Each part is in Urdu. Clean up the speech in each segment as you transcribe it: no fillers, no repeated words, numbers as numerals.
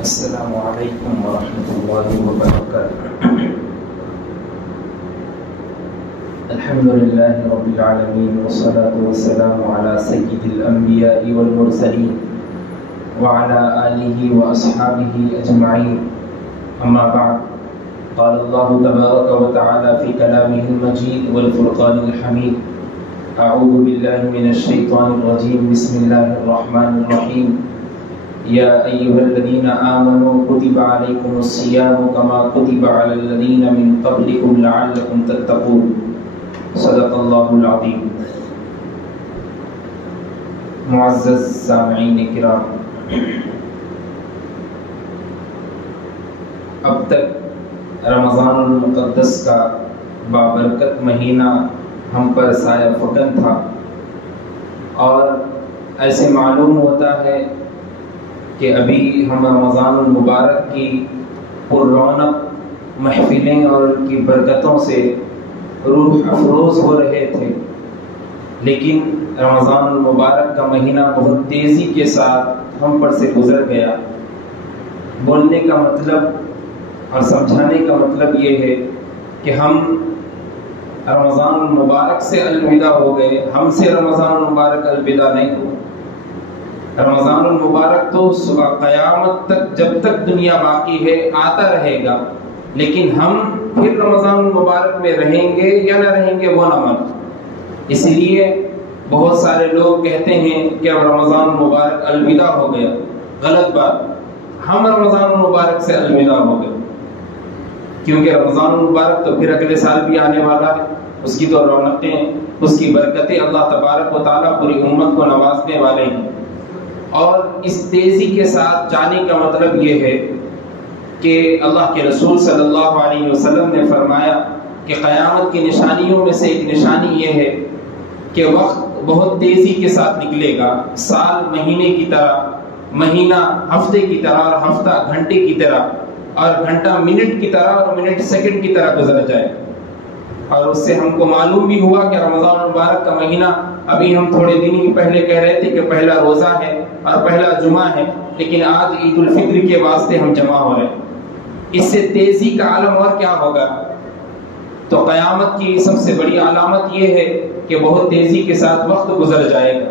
السلام علیکم ورحمۃ اللہ وبرکاتہ۔ الحمد للہ رب العالمین والصلاة والسلام علی سید الانبیاء والمرسلین وعلی آلہ واصحابہ اجمعین، اما بعد، قال اللہ تبارک وتعالی فی کلامہ المجید والفرقان الحمید، اعوذ باللہ من الشیطان الرجیم، بسم اللہ الرحمن الرحیم، یا ایھا الذین آمنوا کتب علیکم الصیام کما کتب علی الذین من قبلکم لعلکم تتقون، صدق اللہ العظیم۔ معزز سامعین کرام، اب تک رمضان المقدس کا بابرکت مہینہ ہم پر سایہ فکن تھا، اور ایسے معلوم ہوتا ہے کہ ابھی ہم رمضان المبارک کی پر رونق محفلیں اور ان کی برکتوں سے روح افروز ہو رہے تھے، لیکن رمضان المبارک کا مہینہ بہت تیزی کے ساتھ ہم پر سے گزر گیا۔ بولنے کا مطلب اور سمجھانے کا مطلب یہ ہے کہ ہم رمضان المبارک سے الوداع ہو گئے، ہم سے رمضان المبارک الوداع نہیں ہوا۔ رمضان المبارک تو صبح قیامت تک، جب تک دنیا باقی ہے، آتا رہے گا، لیکن ہم پھر رمضان المبارک میں رہیں گے یا نہ رہیں گے وہ نہ معلوم۔ اس لیے بہت سارے لوگ کہتے ہیں کہ اب رمضان المبارک الوداع ہو گیا۔ غلط بات، ہم رمضان المبارک سے الوداع ہو گئے، کیونکہ رمضان المبارک تو پھر اگلے سال بھی آنے والا ہے، اس کی تو رونقیں، اس کی برکتیں اللہ تبارک و تعالیٰ پوری امت کو نوازنے والے ہیں۔ اور اس تیزی کے ساتھ جانے کا مطلب یہ ہے کہ اللہ کے رسول صلی اللہ علیہ وسلم نے فرمایا کہ قیامت کی نشانیوں میں سے ایک نشانی یہ ہے کہ وقت بہت تیزی کے ساتھ نکلے گا، سال مہینے کی طرح، مہینہ ہفتے کی طرح، اور ہفتہ گھنٹے کی طرح، اور گھنٹہ منٹ کی طرح، اور منٹ سیکنڈ کی طرح گزر جائے۔ اور اس سے ہم کو معلوم بھی ہوا کہ رمضان المبارک کا مہینہ، ابھی ہم تھوڑے دن ہی پہلے کہہ رہے تھے کہ پہلا روزہ ہے اور پہلا جمعہ ہے، لیکن آج عید الفطر کے واسطے ہم جمع ہو رہے ہیں۔ اس سے تیزی کا عالم اور کیا ہوگا؟ تو قیامت کی سب سے بڑی علامت یہ ہے کہ بہت تیزی کے ساتھ وقت گزر جائے گا،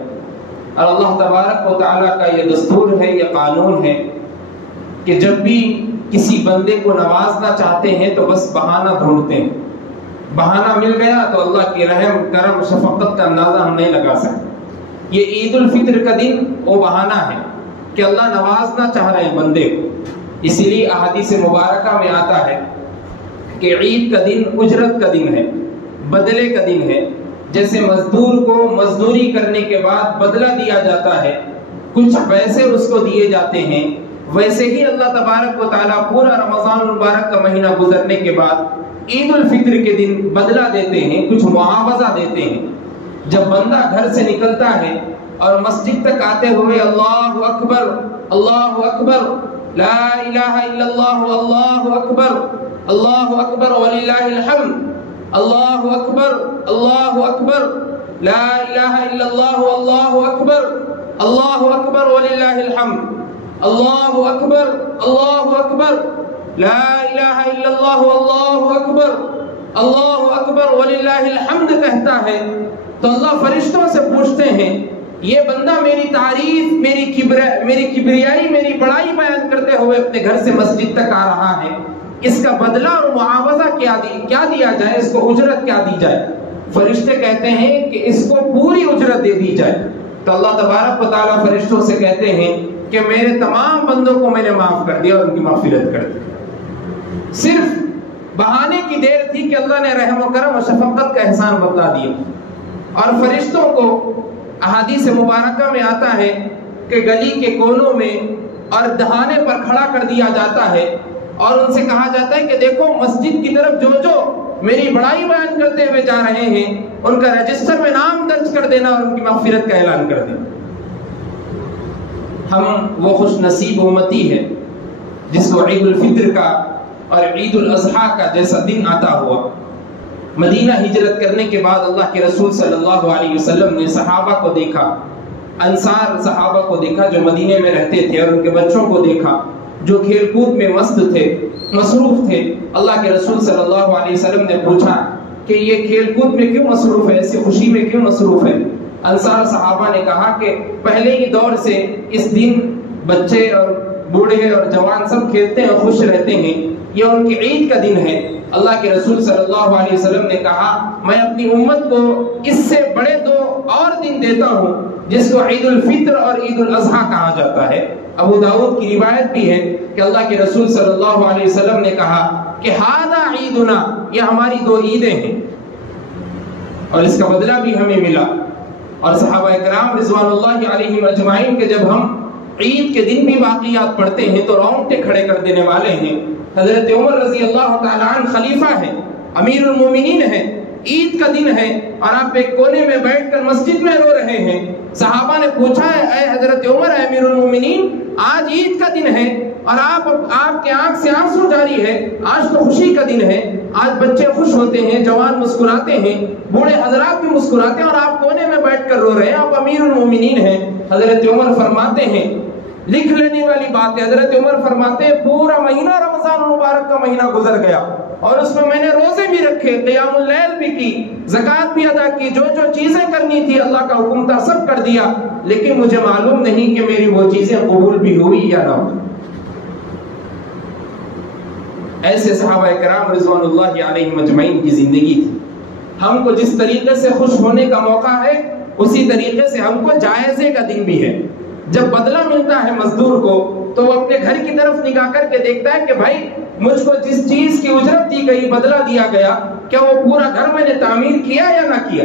اور اللہ تبارک و تعالیٰ کا یہ دستور ہے، یہ قانون ہے کہ جب بھی کسی بندے کو نوازنا چاہتے ہیں تو بس بہانہ ڈھونڈتے ہیں۔ بہانہ مل گیا تو اللہ کی رحم، کرم، شفقت کا اندازہ ہم نہیں لگا سکتے۔ یہ عید الفطر کا دن وہ بہانہ ہے کہ اللہ نوازنا چاہ رہے ہیں بندے کو۔ اسی لیے احادیث مبارکہ میں آتا ہے کہ عید کا دن اجرت کا دن ہے، بدلے کا دن ہے۔ جیسے مزدور کو مزدوری کرنے کے بعد بدلہ دیا جاتا ہے، کچھ پیسے اس کو دیے جاتے ہیں، ویسے ہی اللہ تبارک و تعالیٰ پورا رمضان المبارک کا مہینہ گزرنے کے بعد عید الفطر کے دن بدلہ دیتے ہیں، کچھ معاوضہ دیتے ہیں۔ جب بندہ گھر سے نکلتا ہے اور مسجد تک آتے ہوئے اللہ اکبر، اللہ اکبر، لا الہ الا اللہ، اللہ اکبر، اللہ اکبر وللہ الحمد، اللہ اکبر، اللہ اکبر، لا الہ الا اللہ، اللہ اکبر، اللہ اکبر وللہ الحمد، اللہ اکبر، اللہ اکبر، لا الہ الا اللہ، اللہ اکبر، اللہ اکبر وللہ الحمد کہتا ہے تو اللہ فرشتوں سے پوچھتے ہیں، یہ بندہ میری تعریف، میری کبریائی، میری بڑائی بیان کرتے ہوئے اپنے گھر سے مسجد تک آ رہا ہے، اس کا بدلہ اور معاوضہ کیا دیا جائے، اس کو اجرت کیا دی جائے؟ فرشتے کہتے ہیں کہ اس کو پوری اجرت دے دی جائے۔ تو اللہ تبارک و تعالیٰ فرشتوں سے کہتے ہیں کہ میرے تمام بندوں کو میں نے معاف کر دیا اور ان کی مغفرت کر دی۔ صرف بہانے کی دیر تھی کہ اللہ نے رحم و کرم و شفقت کا احسان بتا دیا۔ اور فرشتوں کو احادیث مبارکہ میں آتا ہے کہ گلی کے کونوں میں اور دہانے پر کھڑا کر دیا جاتا ہے، اور ان سے کہا جاتا ہے کہ دیکھو مسجد کی طرف جو میری بڑائی بیان کرتے ہوئے جا رہے ہیں، ان کا رجسٹر میں نام درج کر دینا اور ان کی مغفرت کا اعلان کر دینا۔ ہم وہ خوش نصیب امتی ہے جس کو عید الفطر کا اور عید الاضحیٰ کا جیسا دن عطا ہوا۔ مدینہ ہجرت کرنے کے بعد اللہ کے رسول صلی اللہ علیہ وسلم نے صحابہ کو دیکھا، انصار صحابہ کو دیکھا جو مدینے میں رہتے تھے، اور ان کے بچوں کو دیکھا جو کھیل کود میں مست تھے، مصروف تھے۔ اللہ کے رسول صلی اللہ علیہ وسلم نے پوچھا کہ یہ کھیل کود میں کیوں مصروف ہے، ایسی خوشی میں کیوں مصروف ہے؟ انصار صحابہ نے کہا کہ پہلے ہی دور سے اس دن بچے اور بوڑھے اور جوان سب کھیلتے ہیں اور خوش رہتے ہیں، یہ ان کی عید کا دن ہے۔ اللہ کے رسول صلی اللہ علیہ وسلم نے کہا میں اپنی امت کو اس سے بڑے 2 اور دن دیتا ہوں جس کو عید الفطر اور عید الاضحیٰ کہا جاتا ہے۔ ابو داؤد کی روایت بھی ہے کہ اللہ کے رسول صلی اللہ علیہ وسلم نے کہا کہ ھذا عیدنا، یہ ہماری 2 عیدیں ہیں اور اس کا بدلہ بھی ہمیں ملا۔ اور صحابہ کرام رضوان اللہ علیہم اجمعین کے جب ہم عید کے دن بھی واقعات پڑھتے ہیں تو رونگٹے کھڑے کر دینے والے ہیں۔ حضرت عمر رضی اللہ تعالیٰ عنہ خلیفہ ہیں، امیر المومنین ہیں، عید کا دن ہے اور آپ ایک کونے میں بیٹھ کر مسجد میں رو رہے ہیں۔ صحابہ نے پوچھا ہے اے حضرت عمر، اے امیر المومنین، آج عید کا دن ہے اور آپ کے آنکھ سے آنسو جاری ہے، آج تو خوشی کا دن ہے، آج بچے خوش ہوتے ہیں، جوان مسکراتے ہیں، بوڑھے حضرات بھی مسکراتے ہیں اور آپ کونے میں بیٹھ کر رو رہے ہیں، آپ امیر المومنین ہیں۔ حضرت عمر فرماتے ہیں، لکھ لینے والی بات ہے، حضرت عمر فرماتے ہیں پورا مہینہ رمضان المبارک کا مہینہ گزر گیا اور اس میں نے روزے بھی رکھے، قیام اللیل بھی کی، زکوٰۃ بھی ادا کی، جو چیزیں کرنی تھی اللہ کا حکم تھا سب کر دیا، لیکن مجھے معلوم نہیں کہ میری وہ چیزیں قبول بھی ہوئی یا نہ ہوئی۔ ایسے صحابہ کرام رضوان اللہ علیہم اجمعین کی زندگی تھی۔ ہم کو جس طریقے سے خوش ہونے کا موقع ہے اسی طریقے سے ہم کو جائزے کا دن بھی ہے۔ جب بدلہ ملتا ہے مزدور کو تو وہ اپنے گھر کی طرف نگاہ کر کے دیکھتا ہے کہ بھائی مجھ کو جس چیز کی اجرت دی گئی، بدلہ دیا گیا، کیا وہ پورا گھر میں نے تعمیر کیا یا نہ کیا؟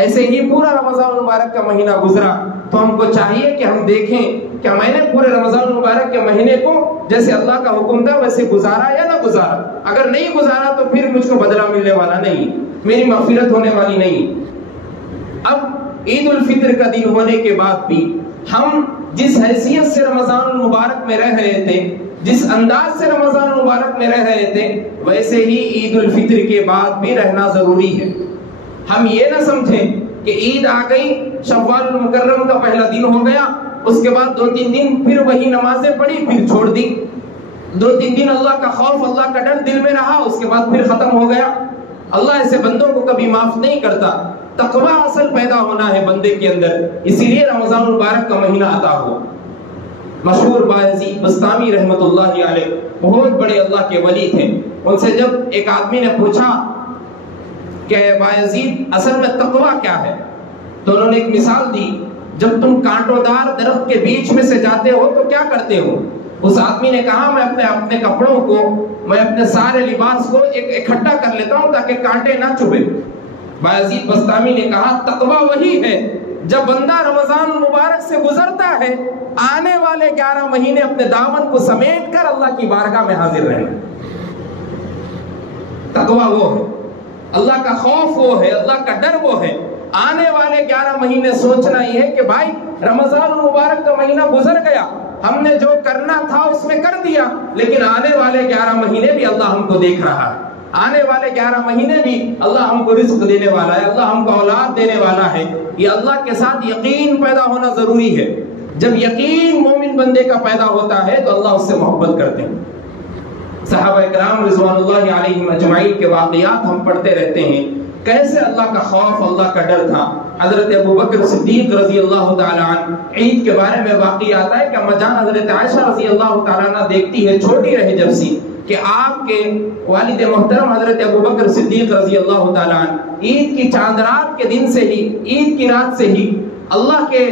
ایسے ہی پورا رمضان المبارک کا مہینہ گزرا تو ہم کو چاہیے کہ ہم دیکھیں کیا میں نے پورے رمضان المبارک کے مہینے کو جیسے اللہ کا حکم تھا ویسے گزارا یا نہ گزارا۔ اگر نہیں گزارا تو پھر مجھ کو بدلہ ملنے والا نہیں، میری مغفرت ہونے والی نہیں۔ اب عید الفطر کا دن ہونے کے بعد بھی ہم جس حیثیت سے رمضان المبارک میں رہ رہے تھے، جس انداز سے رمضان المبارک میں رہ رہے تھے، ویسے ہی عید الفطر کے بعد بھی رہنا ضروری ہے۔ ہم یہ نہ سمجھیں کہ عید آ گئی، شوال المکرم کا پہلا دن ہو گیا، اس کے بعد 2-3 دن پھر وہی نمازیں پڑھی پھر چھوڑ دی، 2-3 دن اللہ کا خوف اللہ کا ڈر دل میں رہا، اس کے بعد پھر ختم ہو گیا۔ اللہ ایسے بندوں کو کبھی معاف نہیں کرتا۔ تقوی اصل پیدا ہونا ہے بندے کے اندر، اسی لیے رمضان المبارک کا مہینہ عطا ہوا۔ مشہور بایزید بستامی رحمت اللہ علیہ بہت بڑے اللہ کے ولی تھے، ان سے جب ایک آدمی نے پوچھا کہ بایزید اصل میں تقوی کیا ہے تو انہوں نے ایک مثال دی، جب تم کانٹوں دار درخت کے بیچ میں سے جاتے ہو تو کیا کرتے ہو؟ اس آدمی نے کہا میں اپنے کپڑوں کو، میں اپنے سارے لباس کو اکٹھا کر لیتا ہوں تاکہ کانٹے نہ چبھے۔ بایزید بستامی نے کہا تقوی وہی ہے جب بندہ رمضان المبارک سے گزرتا ہے، آنے والے 11 مہینے اپنے دامن کو سمیٹ کر اللہ کی بارگاہ میں حاضر رہنا۔ تقوی وہ ہے، اللہ کا خوف وہ ہے، اللہ کا ڈر وہ ہے۔ آنے والے 11 مہینے سوچنا یہ ہے کہ بھائی رمضان المبارک کا مہینہ گزر گیا، ہم نے جو کرنا تھا اس میں کر دیا، لیکن آنے والے 11 مہینے بھی اللہ ہم کو دیکھ رہا ہے، آنے والے 11 مہینے بھی اللہ ہم کو رزق دینے والا ہے، اللہ ہم کو اولاد دینے والا ہے۔ یہ اللہ کے ساتھ یقین پیدا ہونا ضروری ہے۔ جب یقین مومن بندے کا پیدا ہوتا ہے تو اللہ اس سے محبت کرتے ہیں۔ صحابہ کرام رضوان اللہ علیہم اجمعین کے واقعات ہم پڑھتے رہتے ہیں، کیسے اللہ کا خوف، اللہ کا ڈر تھا۔ حضرت ابو بکر صدیق رضی اللہ تعالیٰ عنہ، عید کے بارے میں واقعہ آتا ہے کہ اما جان حضرت عائشہ رضی اللہ تعالیٰ عنہ دیکھتی ہے، چھوٹی رہے جب سی، کہ آپ کے والد محترم حضرت ابو بکر صدیق رضی اللہ تعالیٰ عنہ عید کی چاند رات کے دن سے ہی، عید کی رات سے ہی اللہ کے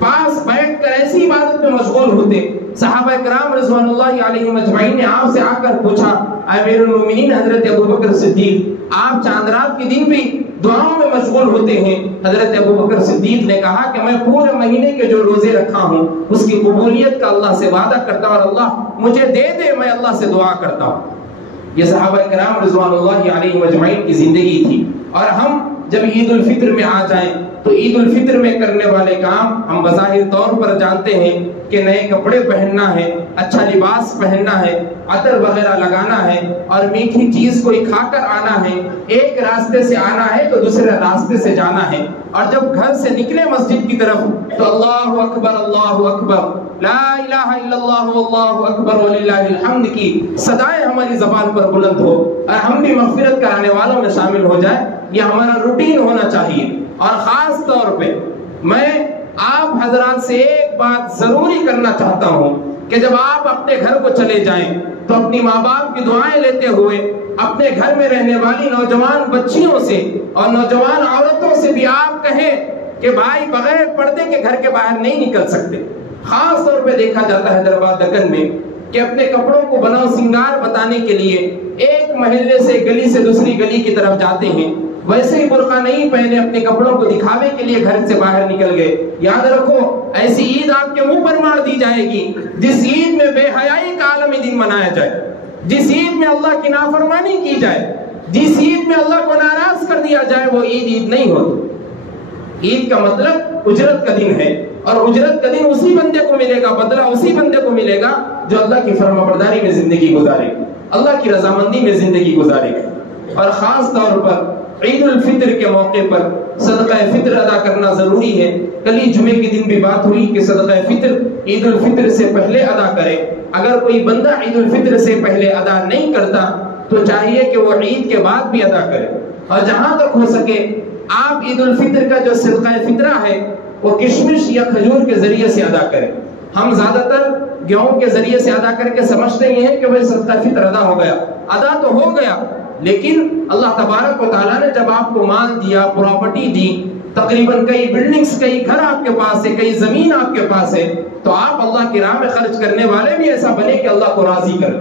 پاس بیٹھ کر ایسی عبادت میں مشغول ہوتے۔ صحابہ کرام رضوان اللہ علیہم اجمعین نے آپ سے آ کر پوچھا، امیر المومنین حضرت ابو بکر صدیق، آپ چاند رات کے دن بھی دعاؤں میں مشغول ہوتے ہیں؟ حضرت ابو بکر صدیق نے کہا کہ میں پورے مہینے کے جو روزے رکھا ہوں اس کی قبولیت کا اللہ سے وعدہ کرتا ہوں، اور اللہ مجھے دے دے، میں اللہ سے دعا کرتا ہوں۔ یہ صحابہ کرام رضوان اللہ علیہم اجمعین کی زندگی تھی، اور ہم جب عید الفطر میں آ جائیں تو عید الفطر میں کرنے والے کام ہم بظاہر طور پر جانتے ہیں کہ نئے کپڑے پہننا ہے، اچھا لباس پہننا ہے، عطر وغیرہ لگانا ہے اور میٹھی چیز کوئی کھا کر آنا ہے، ایک راستے سے آنا ہے تو دوسرے راستے سے جانا ہے، اور جب گھر سے نکلے مسجد کی طرف تو اللہ اکبر لا الہ الا اللہ واللہ اکبر وللہ الحمد کی صدائیں ہماری زبان پر بلند ہو اور ہم بھی مغفرت کرانے والوں میں شامل ہو جائے. یہ ہمارا روٹین ہونا چاہیے. اور خاص طور پہ میں آپ حضرات سے ایک بات ضروری کرنا چاہتا ہوں کہ جب آپ اپنے گھر کو چلے جائیں تو اپنی ماں باپ کی دعائیں لیتے ہوئے اپنے گھر میں رہنے والی نوجوان بچیوں سے اور نوجوان عورتوں سے بھی آپ کہیں کہ بھائی بغیر پردے کے گھر کے باہر نہیں نکل سکتے. خاص طور پہ دیکھا جاتا ہے دربار دکن میں کہ اپنے کپڑوں کو بناؤ سنگار بتانے کے لیے ایک محلے سے گلی سے دوسری گلی کی طرف جاتے ہیں، ویسے ہی برقع نہیں پہنے اپنے کپڑوں کو دکھاوے کے لیے گھر سے باہر نکل گئے. یاد رکھو ایسی عید آپ کے منہ پر مار دی جائے گی جس عید میں بے حیائی کا عالمی دن منایا جائے، جس عید میں اللہ کی نافرمانی کی جائے، جس عید میں اللہ کو ناراض کر دیا جائے، وہ عید نہیں ہوتی. عید کا مطلب اجرت کا دن ہے، اور اجرت کا دن اسی بندے کو ملے گا، بدلہ اسی بندے کو ملے گا جو اللہ کی فرما برداری میں زندگی گزارے گا، اللہ کی رضامندی میں زندگی گزارے گا. اور خاص طور پر عید الفطر کے موقع پر صدقہ فطر ادا کرنا ضروری ہے. کل ہی جمعے کے دن بھی بات ہوئی کہ صدقہ فطر عید الفطر سے پہلے ادا کرے. اگر کوئی بندہ عید الفطر سے پہلے ادا نہیں کرتا تو چاہیے کہ وہ عید کے بعد بھی ادا کرے. اور جہاں تک ہو سکے آپ عید الفطر کا جو صدقہ فطرہ ہے وہ کشمش یا کھجور کے ذریعے سے ادا کریں. ہم زیادہ تر گیہوں کے ذریعے سے ادا کر کے سمجھتے ہیں کہ وہ صدقہ فطر ادا ہو گیا. ادا تو ہو گیا، لیکن اللہ تبارک و تعالیٰ نے جب آپ کو مال دیا، پراپرٹی دی، تقریباً کئی بلڈنگز، کئی گھر آپ کے پاس ہے، کئی زمین آپ کے پاس ہے، تو آپ اللہ کی راہ میں خرچ کرنے والے بھی ایسا بنے کہ اللہ کو راضی کرے.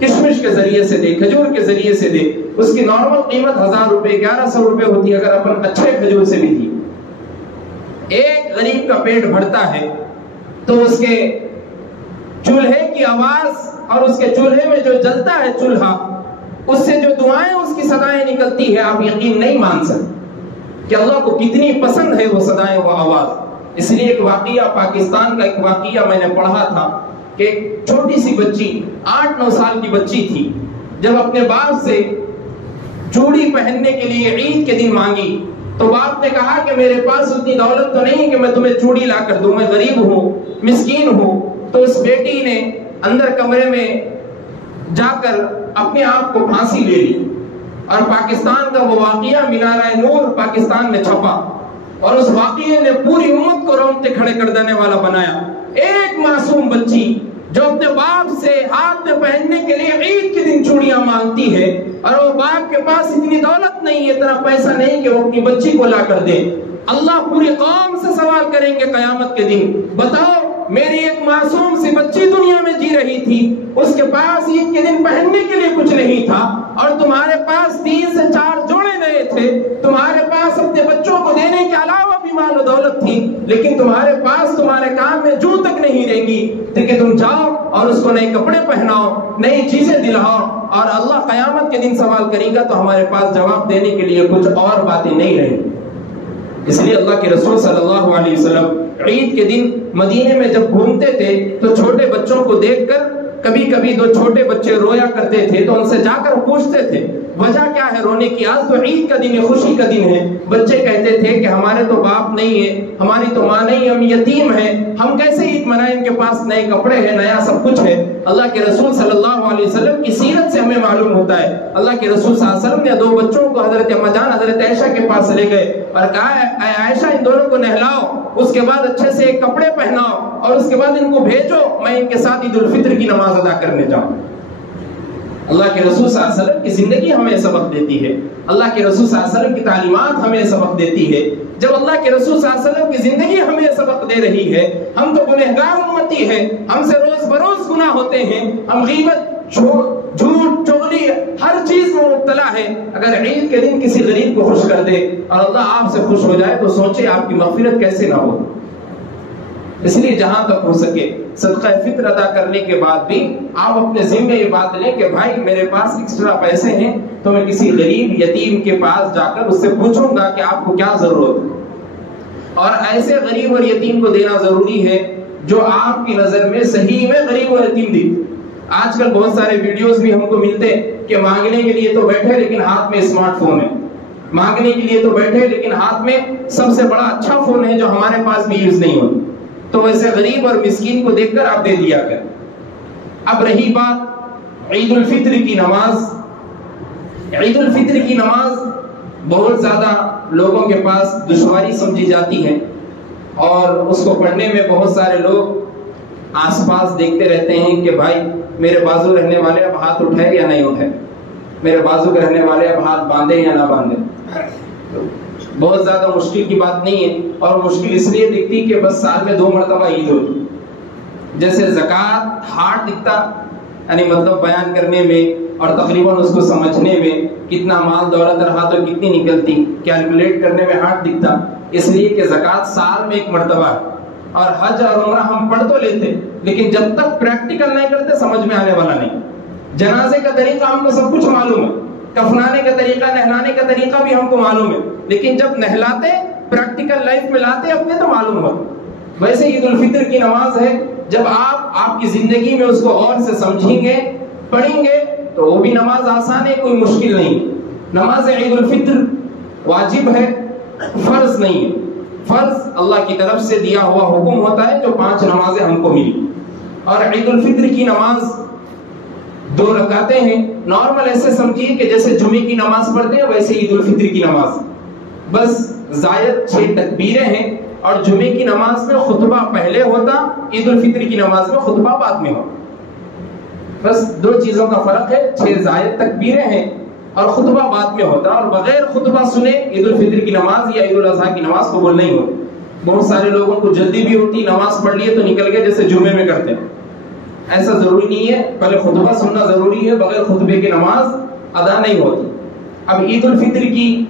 کشمش کے ذریعے سے دے، کھجور کے ذریعے سے دے. اس کی نارمل قیمت 1000 روپے 1100 روپے ہوتی ہے اگر اپن اچھے کھجور سے بھی دی. ایک غریب کا پیٹ بھرتا ہے تو اس کے چولہے کی آواز اور اس کے چولہے میں جو جلتا ہے چولہا، اس سے جو دعائیں اس کی صدائیں نکلتی ہے، آپ یقین نہیں مان سکتے کہ اللہ کو کتنی پسند ہے وہ صدائیں، وہ آواز. اس لیے ایک واقعہ، پاکستان کا ایک واقعہ میں نے پڑھا تھا کہ ایک چھوٹی سی بچی 8-9 سال کی بچی تھی، جب اپنے باپ سے چوڑی پہننے کے لیے عید کے دن مانگی تو باپ نے کہا کہ میرے پاس اتنی دولت تو نہیں کہ میں تمہیں چوڑی لا کر دوں، میں غریب ہوں، مسکین ہوں. تو اس بیٹی نے اندر کمرے میں جا کر اپنے آپ کو پھانسی لے لی، اور پاکستان کا وہ واقعہ مینارہ نور پاکستان میں چھپا، اور اس واقعے نے پوری امت کو رونگٹے کھڑے کر دینے والا بنایا. ایک معصوم بچی جو اپنے باپ سے ہاتھ میں پہننے کے لیے عید کے دن چوڑیاں مانگتی ہے، اور وہ باپ کے پاس اتنی دولت نہیں ہے، اتنا پیسہ نہیں کہ وہ اپنی بچی کو لا کر دے. اللہ پوری قوم سے سوال کریں گے قیامت کے دن، بتاؤ میری ایک معصوم سی بچی دنیا میں جی رہی تھی، اس کے پاس عید کے دن پہننے کے لیے کچھ نہیں تھا، اور تمہارے پاس 3 سے 4 جوڑے نئے تھے، تمہارے پاس اپنے بچوں کو دینے کے علاوہ بھی مال و دولت تھی، لیکن تمہارے پاس تمہارے کام میں جو تک نہیں رہیں گی کہ تم جاؤ اور اس کو نئے کپڑے پہناؤ، نئی چیزیں دلاؤ، اور اللہ قیامت کے دن سوال کرے گا تو ہمارے پاس جواب دینے کے لیے کچھ اور باتیں نہیں رہیں. اس لیے اللہ کے رسول صلی اللہ علیہ وسلم عید کے دن مدینے میں جب گھومتے تھے تو چھوٹے بچوں کو دیکھ کر کبھی کبھی 2 چھوٹے بچے رویا کرتے تھے تو ان سے جا کر پوچھتے تھے وجہ کیا ہے رونے کی؟ آج تو عید کا دن ہے، خوشی کا دن ہے. بچے کہتے تھے کہ ہمارے تو باپ نہیں ہے، ہماری تو ماں نہیں، ہم یتیم ہیں، ہم کیسے عید منائیں؟ ان کے پاس نئے کپڑے ہیں، نیا سب کچھ ہے. اللہ کے رسول صلی اللہ علیہ وسلم کی سیرت سے ہمیں معلوم ہوتا ہے، اللہ کے رسول صلی اللہ علیہ وسلم نے 2 بچوں کو حضرت اما جان حضرت عائشہ کے پاس لے گئے اور کہا اے عائشہ ان دونوں کو نہلاؤ، اس کے بعد اچھے سے کپڑے پہناؤ، اور اس کے بعد ان کو بھیجو، میں ان کے ساتھ عید الفطر کی نماز ادا کرنے جاؤں. اللہ کے رسول صلی اللہ علیہ وسلم کی زندگی ہمیں سبق دیتی ہے، اللہ کے رسول صلی اللہ علیہ وسلم کی تعلیمات ہمیں سبق دیتی ہے. جب اللہ کے رسول صلی اللہ علیہ وسلم کی زندگی ہمیں سبق دے رہی ہے، ہم تو گنہگار امتی ہیں، ہم سے روز بروز گناہ ہوتے ہیں، ہم غیبت، جھوٹ، چغلی، ہر چیز میں مبتلا ہے. اگر عید کے دن کسی غریب کو خوش کر دے اور اللہ آپ سے خوش ہو جائے تو سوچے آپ کی مغفرت کیسے نہ ہو. اس لیے جہاں تک ہو سکے صدقہ فطر ادا کرنے کے بعد بھی آپ اپنے ذمہ یہ بات لیں کہ بھائی میرے پاس ایکسٹرا پیسے ہیں تو میں کسی غریب یتیم کے پاس جا کر اس سے پوچھوں گا کہ آپ کو کیا ضرورت ہے، اور ایسے غریب اور یتیم کو دینا ضروری ہے جو آپ کی نظر میں صحیح میں غریب اور یتیم دی۔ آج کل بہت سارے ویڈیوز بھی ہم کو ملتے کہ مانگنے کے لیے تو بیٹھے لیکن ہاتھ میں اسمارٹ فون ہے، مانگنے کے لیے تو بیٹھے لیکن ہاتھ میں سب سے بڑا اچھا فون ہے جو ہمارے پاس بھی یوز نہیں ہوتا، تو ویسے غریب اور مسکین کو دیکھ کر آپ دے دیا کر۔ اب رہی بات عید الفطر کی نماز، عید الفطر کی نماز بہت زیادہ لوگوں کے پاس دشواری سمجھی جاتی ہے، اور اس کو پڑھنے میں بہت سارے لوگ آس پاس دیکھتے رہتے ہیں کہ بھائی میرے بازو رہنے والے اب ہاتھ اٹھائے یا نہیں اٹھائے، میرے بازو کے رہنے والے اب ہاتھ باندھے یا نہ باندھے۔ بہت زیادہ مشکل کی بات نہیں ہے، اور مشکل اس لیے دکھتی کہ بس سال میں 2 مرتبہ عید ہوتی۔ جیسے زکوٰۃ ہارڈ دکھتا، یعنی مطلب بیان کرنے میں اور تقریباً اس کو سمجھنے میں کتنا مال دولت رہا تو کتنی نکلتی کیلکولیٹ کرنے میں ہارڈ دکھتا، اس لیے کہ زکوٰۃ سال میں 1 مرتبہ ہے، اور حج اور عمرہ ہم پڑھ تو لیتے لیکن جب تک پریکٹیکل نہیں کرتے سمجھ میں آنے والا نہیں۔ جنازے کا طریقہ ہم کو سب کچھ معلوم ہے، کفنانے کا طریقہ، نہلانے کا طریقہ بھی ہم کو معلوم ہے، لیکن جب نہلاتے پریکٹیکل لائف میں لاتے اپنے تو معلوم ہوتا۔ ویسے عید الفطر کی نماز ہے، جب آپ کی زندگی میں اس کو غور سے سمجھیں گے پڑھیں گے تو وہ بھی نماز آسان ہے، کوئی مشکل نہیں۔ نماز عید الفطر واجب ہے، فرض نہیں ہے۔ فرض اللہ کی طرف سے دیا ہوا حکم ہوتا ہے جو 5 نمازیں ہم کو ملی، اور عید الفطر کی نماز 2 رکعتیں ہیں۔ نارمل ایسے سمجھیے کہ جیسے جمعے کی نماز پڑھتے ہیں ویسے عید الفطر کی نماز، بس زائد 6 تکبیریں ہیں، اور جمعے کی نماز میں خطبہ پہلے ہوتا، عید الفطر کی نماز میں خطبہ بعد میں ہوتا۔ بس 2 چیزوں کا فرق ہے، 6 زائد تکبیریں ہیں اور خطبہ بعد میں ہوتا، اور بغیر خطبہ سنے عید الفطر کی نماز یا عید الاضحیٰ کی نماز قبول نہیں ہوتی۔ بہت سارے لوگوں کو جلدی بھی ہوتی، نماز پڑھ لیے تو نکل گئے جیسے جمعے میں کرتے ہیں، ایسا ضروری نہیں ہے، پہلے خطبہ سننا ضروری ہے، بغیر خطبے کی نماز ادا نہیں ہوتی۔ اب عید الفطر کی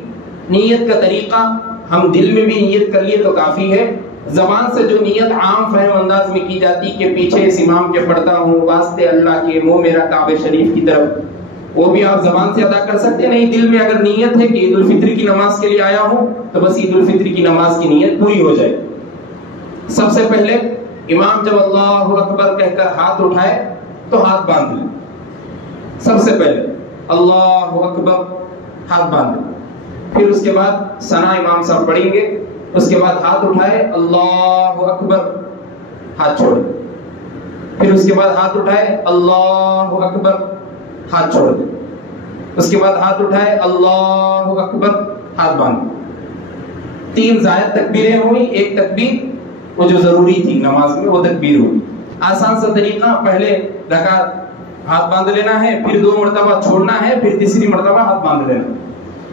نیت کا طریقہ، ہم دل میں بھی نیت کر لیے تو کافی ہے، زبان سے جو نیت عام فہم انداز میں کی جاتی کہ پیچھے اس امام کے پڑھتا ہوں واسطے اللہ کے، منہ میرا کعبہ شریف کی طرف، وہ بھی آپ زبان سے ادا کر سکتے ہیں۔ نہیں، دل میں اگر نیت ہے کہ عید الفطر کی نماز کے لیے آیا ہوں تو بس عید الفطر کی نماز کی نیت پوری ہو جائے۔ سب سے پہلے امام جب اللہ اکبر کہہ کر ہاتھ اٹھائے تو ہاتھ باندھ لیں، سب سے پہلے اللہ اکبر ہاتھ باندھ لیں، پھر اس کے بعد ثنا امام صاحب پڑھیں گے، اس کے بعد ہاتھ اٹھائے اللہ اکبر، ہاتھ چھوڑ دیں، پھر اس کے بعد ہاتھ اٹھائے اللہ اکبر، ہاتھ چھوڑ دیں، اس کے بعد ہاتھ اٹھائے اللہ اکبر، ہاتھ باندھ دیں۔ 3 زائد تکبیریں ہوئی، 1 تکبیر وہ جو ضروری تھی نماز میں وہ تکبیر ہوئی۔ آسان سا طریقہ، پہلے رکعت ہاتھ باندھ لینا ہے، پھر 2 مرتبہ چھوڑنا ہے، پھر تیسری مرتبہ ہاتھ باندھ لینا،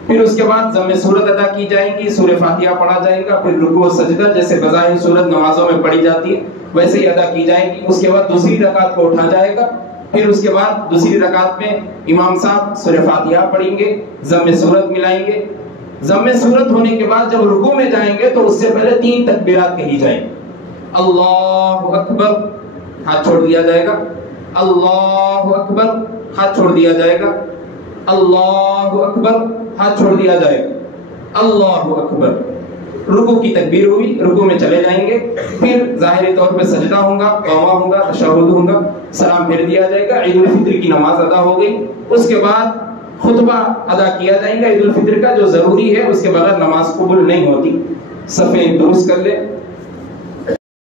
پھر اس کے بعد ضم سورت ادا کی جائے گی، سورہ فاتحہ پڑھا جائے گا، پھر رکوع و سجدہ جیسے بظاہر سورت نمازوں میں پڑھی جاتی ہے ویسے ہی ادا کی جائے گی۔ اس کے بعد دوسری رکعت کو اٹھا جائے گا، پھر اس کے بعد دوسری رکعت میں امام صاحب سورہ فاتحہ پڑھیں گے، ضم سورت ملائیں گے، ضم سورت ہونے کے بعد جب رکوع میں جائیں گے تو اس سے پہلے 3 تکبیرات کہی جائیں گی، اللہ اکبر، ہاتھ چھوڑ دیا جائے گا، اللہ اکبر، ہاتھ چھوڑ دیا جائے گا، اللہ اکبر، ہاتھ چھوڑ دیا جائے گا، اللہ اکبر۔ رکوع کی تکبیر ہوئی، رکوع میں چلے جائیں گے، پھر ظاہری طور پہ سجدہ ہوگا، قوما ہوگا، تشہد ہوگا، سلام پھیر دیا جائے گا، عید الفطر کی نماز ادا ہو گئی۔ اس کے بعد خطبہ ادا کیا جائے گا عید الفطر کا جو ضروری ہے، اس کے بغیر نماز قبول نہیں ہوتی۔ صفیں درست کر لیں،